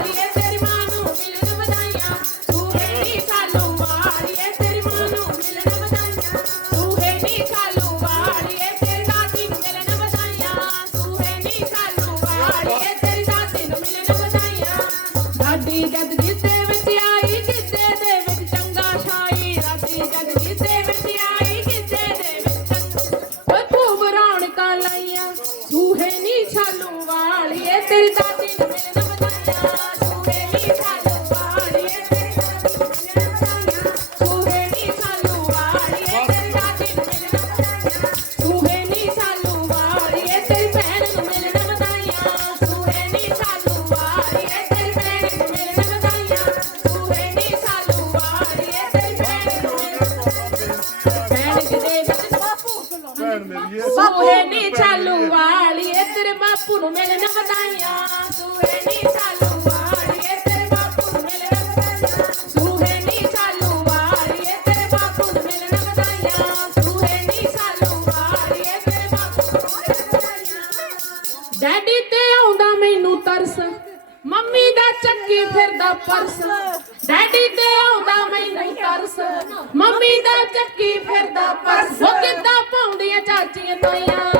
Maria Misericórdia. ਭੈਣ ਮੇਰੀ ਨੀ ਚਾਲੂ ਵਾਲੀਏ ਤੇਰੇ ਬਾਪੂ ਨੂੰ ਮਿਲਣ ਵਧਾਈਆਂ। ਸੂਹੇ ਨੀ ਚਾਲੂ ਵਾਲੀਏ ਤੇਰੇ ਬਾਪੂ ਨੂੰ ਮਿਲਣ ਵਧਾਈਆਂ। ਸੂਹੇ ਨੀ ਚਾਲੂ ਵਾਲੀਏ ਤੇਰੇ ਬਾਪੂ ਨੂੰ ਮਿਲਣ ਵਧਾਈਆਂ। ਸੂਹੇ ਨੀ ਚਾਲੂ ਵਾਲੀਏ ਤੇਰੇ ਬਾਪੂ ਨੂੰ ਮਿਲਣ ਵਧਾਈਆਂ। ਡੈਡੀ ਤੇ ਆਉਂਦਾ ਮੈਨੂੰ ਤਰਸ, ਮੰਮੀ ਦਾ ਚੱਕੀ ਫਿਰਦਾ ਪਰਸ। ਡੈਡੀ ਤਰਸ ਮੰਮੀ ਦਾ ਚੱਕੀ ਫਿਰਦਾ ਪਰਸ। ਉਹ ਕਿੱਦਾਂ ਪਾਉਂਦੀਆਂ ਚਾਚੀਆਂ ਤਾਈਆਂ?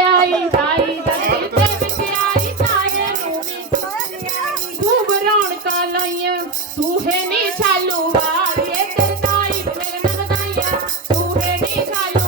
ਆਈ ਦਾਈ ਦਰਦੀ ਤੇ ਵਿੱਚ ਆਈ ਤਾਏ ਨੂੰ ਵੀ। ਖੂਬ ਰੌਣਕਾਂ ਲਾਈਆਂ ਸੂਹੇ ਨੀ ਛਾਲੂ ਵਾਲੇ ਤੇ ਤਾਈ ਮੇਰੇ ਨਾਲ ਵਧਾਈਆਂ। ਸੂਹੇ ਨੀ ਛਾਲੂ